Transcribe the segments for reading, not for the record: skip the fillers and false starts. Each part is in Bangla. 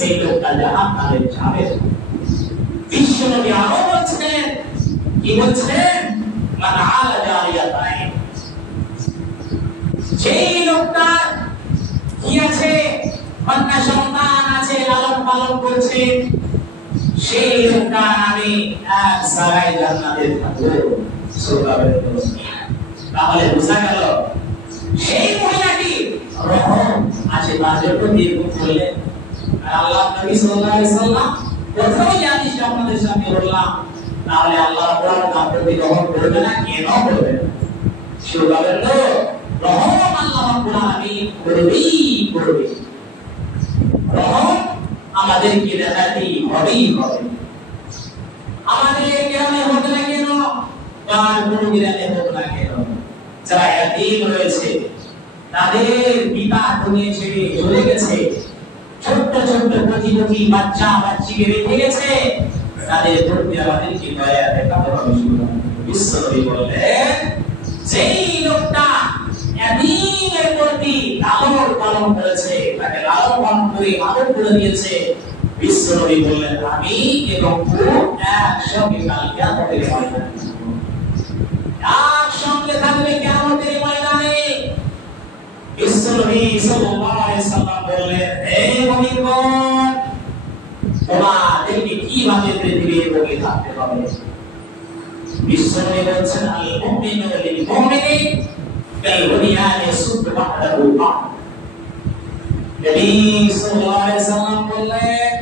সেই লোকটা জাহান্নামে যাবে। বিশ্বনবী আরো বলছেন, কি বলছেন? মান আলা জারিয়াতাইন, যেই লোকটা কি আছে, কন্যা সন্তান আছে, লালন পালন করছে, সেই লোকটা আমি এক জায়গায় জান্নাতে থাকবো। সুবহানাল্লাহ। তাহলে বোঝা গেল সেই মহিলাটি রহম আছে, তার জন্য নির্ভর করলেন। আর আল্লাহ নবী সাল্লাল্লাহু আলাইহি সাল্লাম প্রথমে যে হাদিসটা আপনাদের সামনে বললাম, তাহলে আল্লাহ কোরআন তার প্রতি রহম করবে না, কেন করবে না? সুবহানাল্লাহ। রহম আল্লাহ রাব্বুল আলামিন করবে। রহম আমাদেরকে দেখাতেই হবেই হবে। আমাদের কেমন হতে না কেন, তার কোনো বিরাতে হতে না কেন, যারা ইয়াতীম রয়েছে, তাদের পিতা দুনিয়া ছেড়ে চলে গেছে, ছোট্ট ছোট্ট প্রতিবন্ধী বাচ্চা বাচ্চিকে রেখে গেছে, তাদের প্রতি আমাদেরকে দয়া দেখাতে হবে। বিশ্বনবী বললেন, যেই লোকটা ইয়াতীমের প্রতি লালন পালন করেছে, তাকে লালন পালন করে আদর করে দিয়েছে, বিশ্বনবী বললেন, আমি এবং তুই একসঙ্গে কাল কিয়ামতের ময়দানে একসঙ্গে থাকবে কিয়ামতের ময়দানে। বিশ্বনবী সাল্লাল্লাহু আলাইহি সাল্লাম বললেন, হে মুমিনগণ, তোমাদেরকে কিভাবে পৃথিবীর বুকে থাকতে হবে? বিশ্বনবী বলছেন, আল মুমিনু লিল মুমিনি কাল বুনিয়ানি ইয়াসুদ্দু বা'দাহু বা'দ। নবী সাল্লাল্লাহু আলাইহি সাল্লাম বললেন,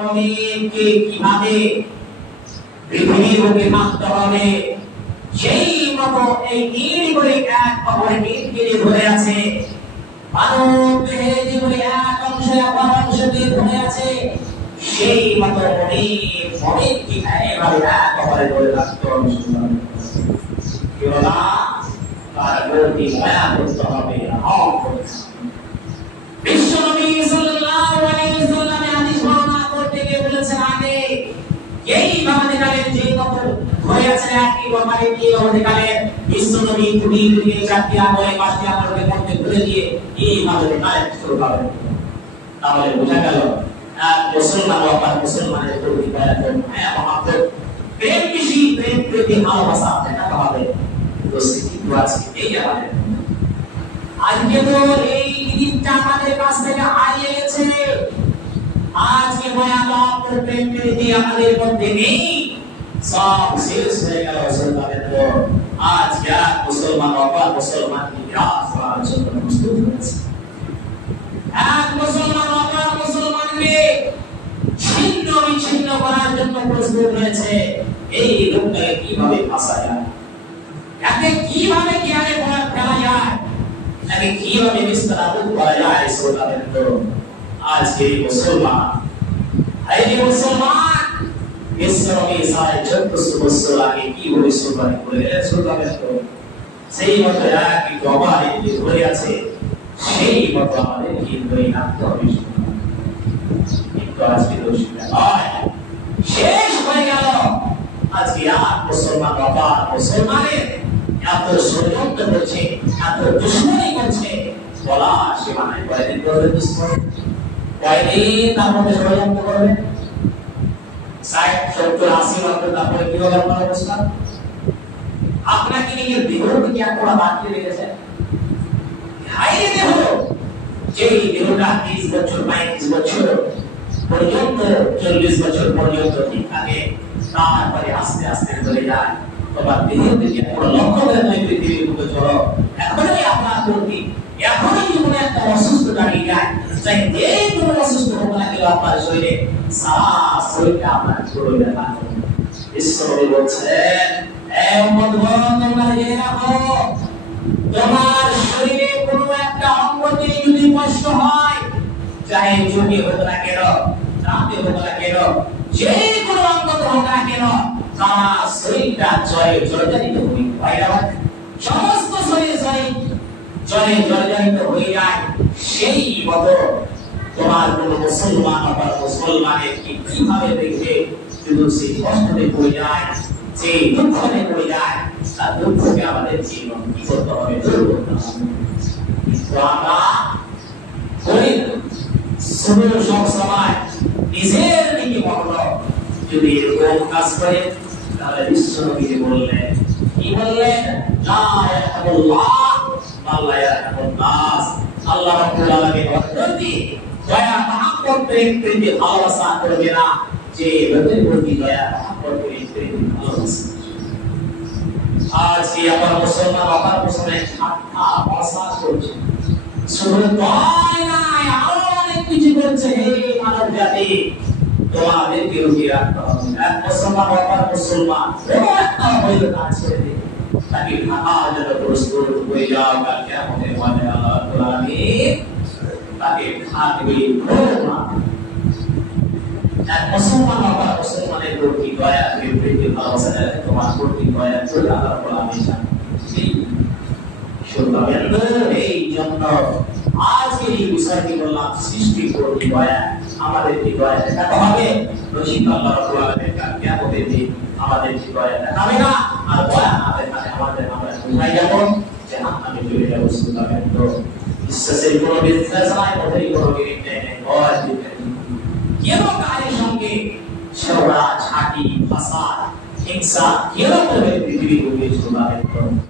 মুমিনকে কিভাবে পৃথিবীর বুকে থাকতে হবে, সেই মতো এই ইট করে এক অপরের ইটকে ধরে আছে, মানব দেহের জীবনে এক অংশ অপর অংশ দিয়ে ধরে আছে, সেই মতো মুমিনকে এভাবে এক অপরে ধরে রাখতে হবে। কেননা তার প্রতি মায়া করতে হবে, রহম করতে হবে। বিশ্বনবী সাল্লাল্লাহু আলাইহি সাল্লাম হাদিস বর্ণনা করতে গিয়ে বলেছেন, আগে এই আমাদের কালের যে কত হয়ে আছে, একই ব্যাপারে কি আমাদের কালের বিশ্বনবী তুমি চারটি আমলে পাঁচটি আমলকে করতে ভুলে দিয়ে এই আমাদের কালের শুরু হবে। তাহলে বোঝা গেল মুসলমান অপার মুসলমানের প্রতি দয়া করুন, হ্যাঁ মহাব্বত, প্রেম বেশি, প্রেম প্রতি ভালোবাসা দেখাতে হবে। তো স্মৃতি আছে এই আমাদের। আজকে তো এই ঈদটা আমাদের কাছ থেকে হারিয়ে গেছে। আজকে ভয়াবহ প্রেম প্রীতি আমাদের মধ্যে নেই, সব শেষ হয়ে গেল। আজ যারা মুসলমান অপর মুসলমানকে বিরাজ করার জন্য প্রস্তুত হয়েছে, এক মুসলমান অপর মুসলমানকে ছিন্ন বিচ্ছিন্ন করার জন্য প্রস্তুত হয়েছে। এই লোকটাকে কিভাবে ফাঁসা যায়, একে কিভাবে জ্ঞানে ফেলা যায়, একে কিভাবে বিস্তারিত করা যায়, আজকে মুসলমান বিশ্বনবী সাড়ে 1400 বছর আগে কি ভবিষ্যৎবাণী করে গেলেন, সেই মতো একই গবাদি ধরে আছে, সেই মতো আমাদের কি ধরে রাখতে হবে। কিন্তু আজকে দোষীরা নয়, শেষ হয়ে গেল। আজকে আর মুসলমান অবাক মুসলমানের এত ষড়যন্ত্র করছে, এত দুশ্মনী করছে, বলা সীমানায় কয়েকদিন করবে দুশ্মনী, কয়েকদিন তার মধ্যে ষড়যন্ত্র করবে, 60, 70, 80 বছর তারপরে কি হবে আপনার অবস্থা? আপনাকে নিজের দেহকে কি আপনারা বাঁচিয়ে রেখেছেন? হাইরে দেহ, যেই দেহটা 30 বছর 35 বছর পর্যন্ত, 40 বছর পর্যন্ত ঠিক থাকে, তারপরে আস্তে আস্তে চলে যায়। তোমার দেহের দিকে পুরো লক্ষ্য করে তুমি পৃথিবীর বুকে চলো। এখনই আপনার প্রতি, এখনই জীবনে একটা অসুস্থ দাঁড়িয়ে যায়, তাই এই কোনো অসুস্থ হোক না কেন আপনার শরীরে, সারা শরীরটা আপনার শরীরে থাকে। ঈশ্বরী বলছেন, তোমরা জেনে রাখো, তোমার শরীরে কোনো একটা অঙ্গতে যদি কষ্ট হয়, চাহে চোখে হোক না কেন, দাঁতে হোক না কেন, যে কোনো অঙ্গতে হোক না কেন, তোমার শরীরটা জর্জরিত হয়ে যায়, সমস্ত শরীর জর্জরিত হয়ে যায়। সেই মতো তোমার কোন মুসলমান অপর মুসলমানের কিভাবে দেখবে, শুধু সেই কষ্টে পড়ে যায়, যে দুঃখে পড়ে যায়, তার দুঃখকে আমাদের জীবন কি করতে হবে, দূর করতে হবে। তো আমরা শুধু সব সময় নিজের দিকে মনোযোগ যদি এরকম কাজ করে তাহলে বিশ্বনবী বললেন কি বললেন লা ইয়াহমুল্লাহ ওয়া ইয়াহমুন নাস আল্লাহ রাব্বুল আলামিন অত্যন্তি দয়া মহব্বত প্রেমে ভালোবাসা করবে না যে ব্যক্তির প্রতি দয়া মহব্বত প্রেমে ভালোবাসা আজ এই আমার মুসলমান আমার মুসলমান ঠাট্টা মজাক করছে শুধু তাই নয় আরো অনেক কিছু করছে হে মানব জাতি তোমাদের কেউ কি রাখতে হবে এক মুসলমান অপর মুসলমান একটা হইল কাজ ছেড়ে দিন তাকে ঢাকা যেন প্রস্তুত হয়ে যাও কাল কিয়ামতের মাঠে আল্লাহ রাব্বুল আলামিন তাকে থাকবে ঘোষণা এক মুসলমান অপর মুসলমানের প্রতি দয়া প্রীতি ভালোবাসা তোমার প্রতি দয়া করে আল্লাহ রাব্বুল আলামিন এই জন্য আজকে এই বিষয়টি বললাম সৃষ্টি প্রতি দয়া আমাদের কি দয়া দেখাতে হবে রশিদ আল্লাহ রাব্বুল আলামিন কিয়ামতের দিন আমাদের কি দয়া দেখাবে না আর দয়া না দেখালে আমাদের আমরা কোথায় যাব জাহান্নামে চলে যাব সুতরাং তো বিশ্বাসের কোনো বিশ্বাস নাই ওদের কোনো গিরিট নেই দয়া দিতে কেন কারোর সঙ্গে ঝগড়া ঝাঁটি ফাসাদ হিংসা কেন করে পৃথিবী ঘুরে চলবে